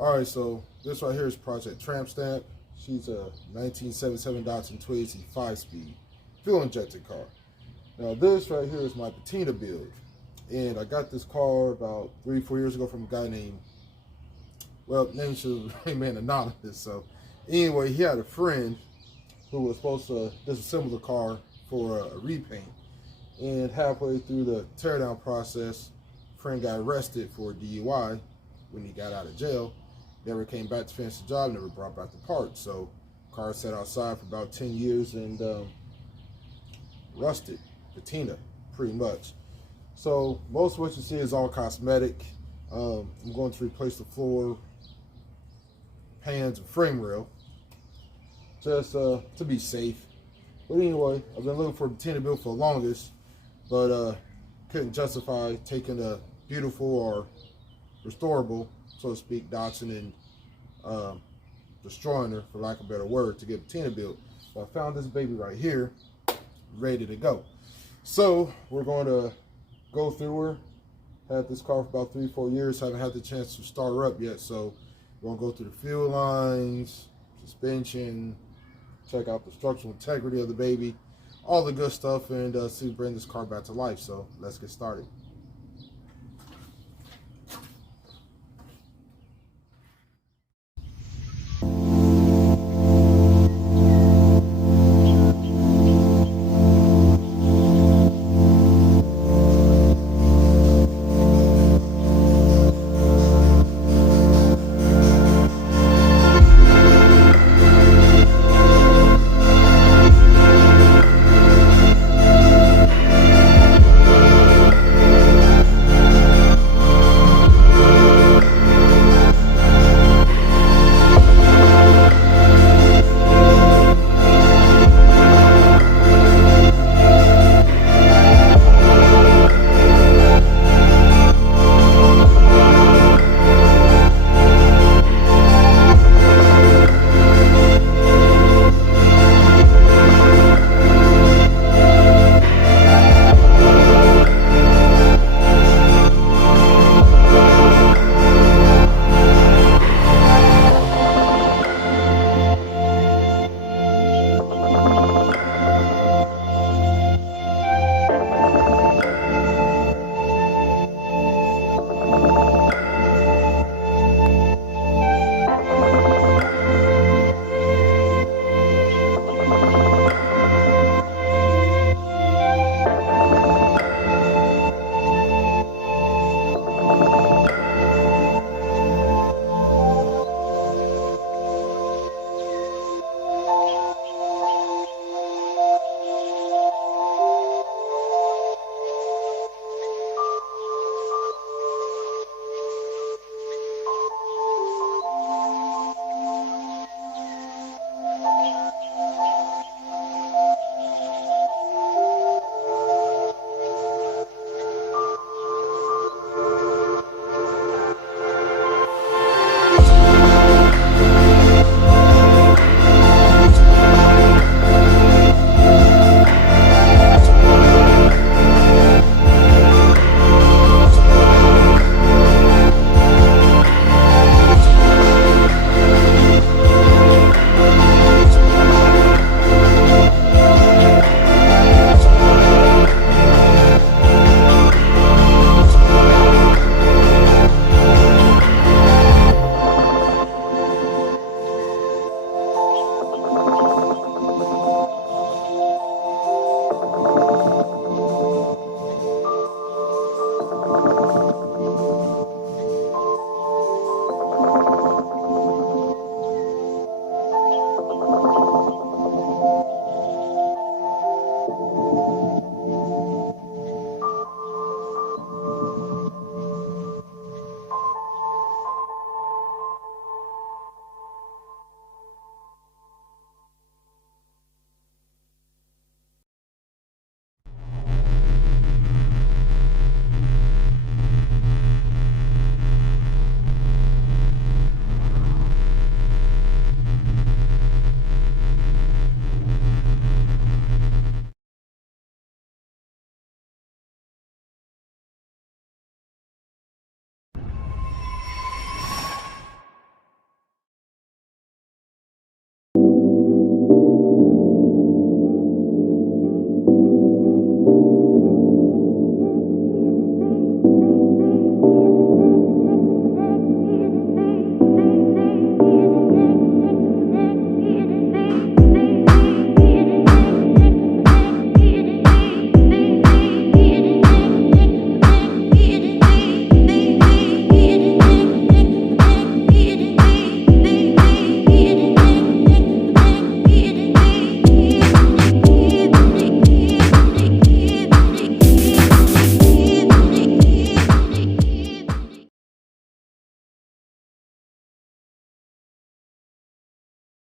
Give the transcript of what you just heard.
All right, so this right here is Project Tramp Stamp. She's a 1977 DATSUN 280Z 5-speed fuel injected car. Now this right here is my Patina Build, and I got this car about 3-4 years ago from a guy named, well, name should remain anonymous. So anyway, he had a friend who was supposed to disassemble the car for a repaint, and halfway through the teardown process, friend got arrested for DUI when he got out of jail. Never came back to finish the job, never brought back the parts. So car sat outside for about 10 years and rusted, patina, pretty much. So most of what you see is all cosmetic. I'm going to replace the floor, pans, and frame rail, just to be safe. But anyway, I've been looking for a Patina Build for the longest, but couldn't justify taking a beautiful or restorable, so to speak, Datsun and destroying her, for lack of a better word, to get a Patina Build. So I found this baby right here, ready to go. So we're going to go through her. Had this car for about 3-4 years, haven't had the chance to start her up yet. So we're gonna go through the fuel lines, suspension, check out the structural integrity of the baby, all the good stuff, and see if we bring this car back to life. So let's get started.